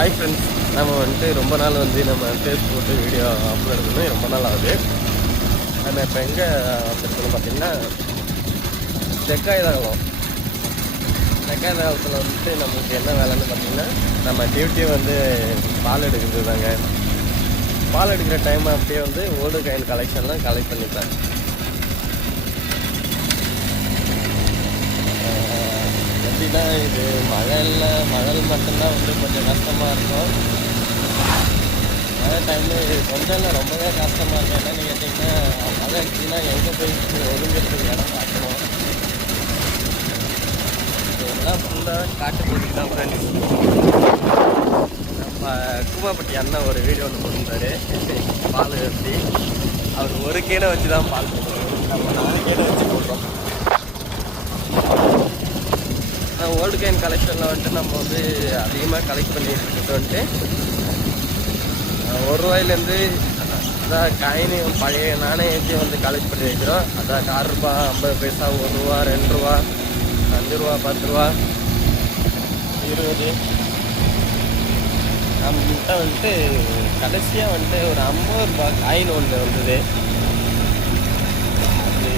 Hi friends, நம்ம வந்துட்டு ரொம்ப நாள் நம்ம ஃபேஸ்புக்கு வீடியோ அப்லோட் பண்ணி ரொம்ப நாள் ஆகுது. நம்ம இப்போ எங்கே வந்துருக்கோம்னு பார்த்தீங்கன்னா தெக்காயுதகலம். தெக்காயுதகலத்தில் வந்துட்டு நமக்கு என்ன வேலைன்னு பார்த்தீங்கன்னா, நம்ம டியூட்டியே பால் எடுக்கிறது தாங்க. பால் எடுக்கிற டைம் அப்படியே ஓல்டு காயின் கலெக்ஷன்லாம் கலெக்ட் பண்ணிப்பேன். எப்படின்னா இது மழை மட்டும்தான் கொஞ்சம் கஷ்டமாக இருக்கும். மழை டைமு கொஞ்சம் இல்லை, ரொம்பவே கஷ்டமாக இருக்கும். என்னென்னு கேட்டிங்கன்னா, மழை அடிச்சுன்னா எங்கே போய் ஒதுங்கிறதுக்கு இடம் பார்க்கணும். இதெல்லாம் ஃபுல்லாக காட்டு போட்டு தான் ஃப்ரெண்ட்ஸ். நம்ம கூமாப்பட்டி அண்ணன் ஒரு வீடியோ போட்டிருந்தாரு, பால் எப்படி அவர் ஒரு கேனை வச்சு தான் பால் போடுறோம். நம்ம 4 கேனை வச்சு போடுறோம். ஓல்டு காயின் கலெக்ஷனில் நம்ம அதிகமாக கலெக்ட் பண்ணிட்டு இருக்கிறது ₹1 அதான் காயின் பழைய நாணயத்தையும் கலெக்ட் பண்ணி வைக்கிறோம். அதான் ₹4, 50 பைசா, ₹1, ₹2, ₹5, ₹10, ₹20. நம்மகிட்ட கடைசியாக ஒரு ₹50 காயின் ஒன்று வந்தது. அது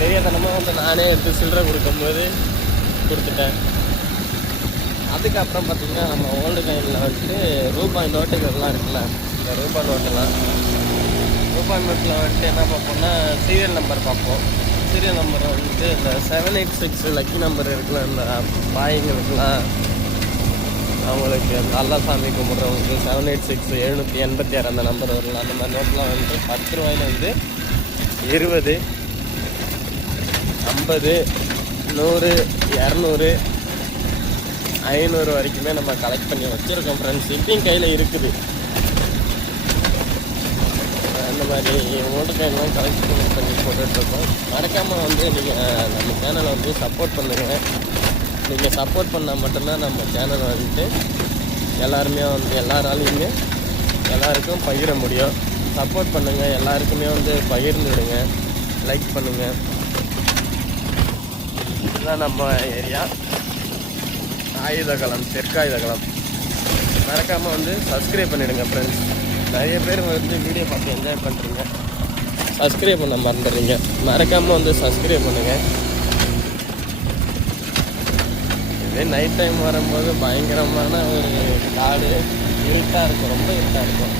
தெரியாதனமாக நானே எடுத்து சில்லறை கொடுக்கும்போது கொடுத்துட்டேன். அதுக்கப்புறம் பார்த்திங்கன்னா, நம்ம ஓல்டு காயினில் ரூபாய் நோட்டுகள்லாம் இருக்குல்ல, இந்த ரூபாய் நோட்டில் என்ன பார்ப்போம்னா சீரியல் நம்பர் பார்ப்போம். சீரியல் நம்பர் இந்த 786 லக்கி நம்பர் இருக்குல்ல, இந்த பாய்ங்களுக்குலாம் அவங்களுக்கு நல்லா சாமி கும்பிட்றவங்களுக்கு 786 786 அந்த நம்பர் வரலாம். அந்த மாதிரி நோட்லாம் ₹10 20, 50, 100, 200, 500 வரைக்குமே நம்ம கலெக்ட் பண்ணி வச்சுருக்கோம் ஃப்ரெண்ட்ஸ். இப்பயும் கையில் இருக்குது. அந்த மாதிரி ஓல்டு காயின்லாம் கலெக்ட் பண்ணி போட்டுட்ருக்கோம். மறக்காமல் நீங்கள் நம்ம சேனலை சப்போர்ட் பண்ணுங்கள். நீங்கள் சப்போர்ட் பண்ணால் மட்டும்தான் நம்ம சேனலை எல்லாருமே எல்லாராலையுமே எல்லாருக்கும் பகிர முடியும். சப்போர்ட் பண்ணுங்கள், எல்லாருக்குமே பகிர்ந்துடுங்க, லைக் பண்ணுங்கள். இதுதான் நம்ம ஏரியா ஆயுதகலம், தெற்காயுதகலம். மறக்காமல் சப்ஸ்கிரைப் பண்ணிவிடுங்க ஃப்ரெண்ட்ஸ். நிறைய பேர் வீடியோ பார்த்து என்ஜாய் பண்ணுறீங்க, சப்ஸ்கிரைப் பண்ண மறந்துடுறீங்க. மறக்காமல் சப்ஸ்கிரைப் பண்ணுங்கள். இதே நைட் டைம் வரும்போது பயங்கரமான ஒரு காடு இருட்டாக இருக்கும், ரொம்ப இருட்டாக இருக்கும்.